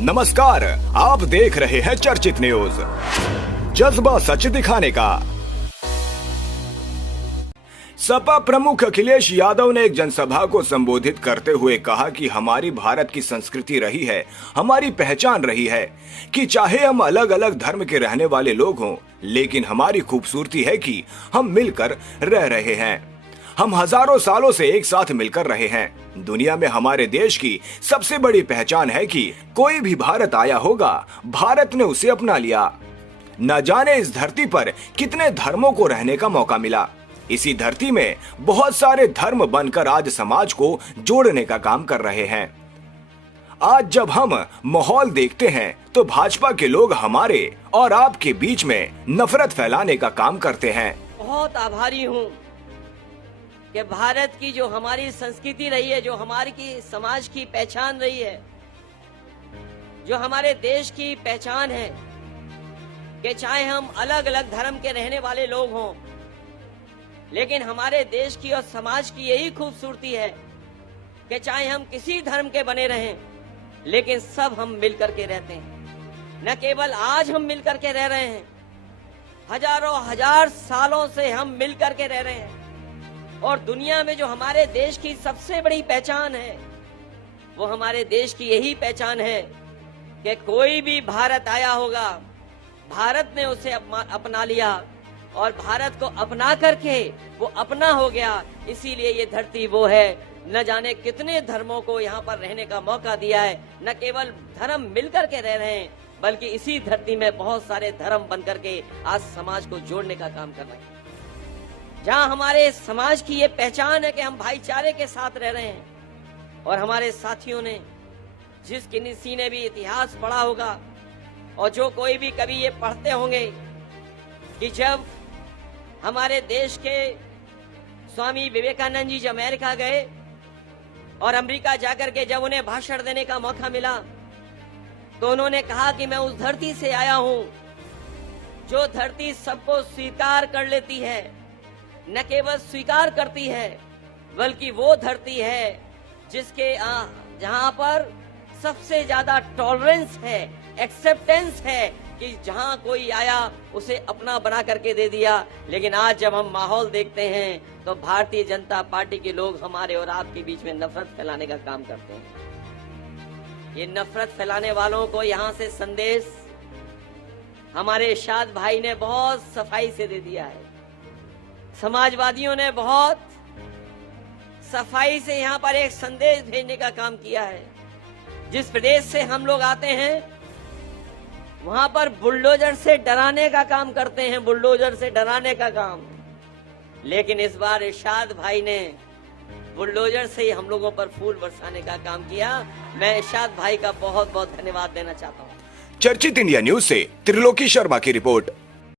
नमस्कार, आप देख रहे हैं चर्चित न्यूज। जज्बा सच दिखाने का। सपा प्रमुख अखिलेश यादव ने एक जनसभा को संबोधित करते हुए कहा कि हमारी भारत की संस्कृति रही है, हमारी पहचान रही है कि चाहे हम अलग अलग धर्म के रहने वाले लोग हों, लेकिन हमारी खूबसूरती है कि हम मिलकर रह रहे हैं। हम हजारों सालों से एक साथ मिलकर रहे हैं। दुनिया में हमारे देश की सबसे बड़ी पहचान है कि कोई भी भारत आया होगा, भारत ने उसे अपना लिया। न जाने इस धरती पर कितने धर्मों को रहने का मौका मिला। इसी धरती में बहुत सारे धर्म बनकर आज समाज को जोड़ने का काम कर रहे हैं। आज जब हम माहौल देखते हैं तो भाजपा के लोग हमारे और आपके बीच में नफरत फैलाने का काम करते हैं। बहुत आभारी हूँ कि भारत की जो हमारी संस्कृति रही है, जो हमारी की समाज की पहचान रही है, जो हमारे देश की पहचान है कि चाहे हम अलग अलग धर्म के रहने वाले लोग हों, लेकिन हमारे देश की और समाज की यही खूबसूरती है कि चाहे हम किसी धर्म के बने रहें, लेकिन सब हम मिलकर के रहते हैं। न केवल आज हम मिलकर के रह रहे हैं, हजारों हजार सालों से हम मिलकर के रह रहे हैं। और दुनिया में जो हमारे देश की सबसे बड़ी पहचान है, वो हमारे देश की यही पहचान है कि कोई भी भारत आया होगा, भारत ने उसे अपना लिया और भारत को अपना करके वो अपना हो गया। इसीलिए ये धरती वो है, न जाने कितने धर्मों को यहाँ पर रहने का मौका दिया है। न केवल धर्म मिलकर के रह रहे हैं, बल्कि इसी धरती में बहुत सारे धर्म बनकर के आज समाज को जोड़ने का काम कर रहे हैं। जहाँ हमारे समाज की ये पहचान है कि हम भाईचारे के साथ रह रहे हैं। और हमारे साथियों ने जिस किसी ने भी इतिहास पढ़ा होगा और जो कोई भी कभी ये पढ़ते होंगे कि जब हमारे देश के स्वामी विवेकानंद जी जब अमेरिका गए और अमेरिका जाकर के जब उन्हें भाषण देने का मौका मिला, तो उन्होंने कहा कि मैं उस धरती से आया हूं जो धरती सबको स्वीकार कर लेती है, न केवल स्वीकार करती है बल्कि वो धरती है जिसके जहां पर सबसे ज्यादा टॉलरेंस है, एक्सेप्टेंस है कि जहां कोई आया उसे अपना बना करके दे दिया। लेकिन आज जब हम माहौल देखते हैं तो भारतीय जनता पार्टी के लोग हमारे और आपके बीच में नफरत फैलाने का काम करते हैं। ये नफरत फैलाने वालों को यहाँ से संदेश हमारे इरशाद भाई ने बहुत सफाई से दे दिया है। समाजवादियों ने बहुत सफाई से यहाँ पर एक संदेश भेजने का काम किया है। जिस प्रदेश से हम लोग आते हैं वहां पर बुलडोजर से डराने का काम करते हैं, बुलडोजर से डराने का काम। लेकिन इस बार इरशाद भाई ने बुलडोजर से ही हम लोगों पर फूल बरसाने का काम किया। मैं इरशाद भाई का बहुत बहुत धन्यवाद देना चाहता हूँ। चर्चित इंडिया न्यूज से त्रिलोकी शर्मा की रिपोर्ट।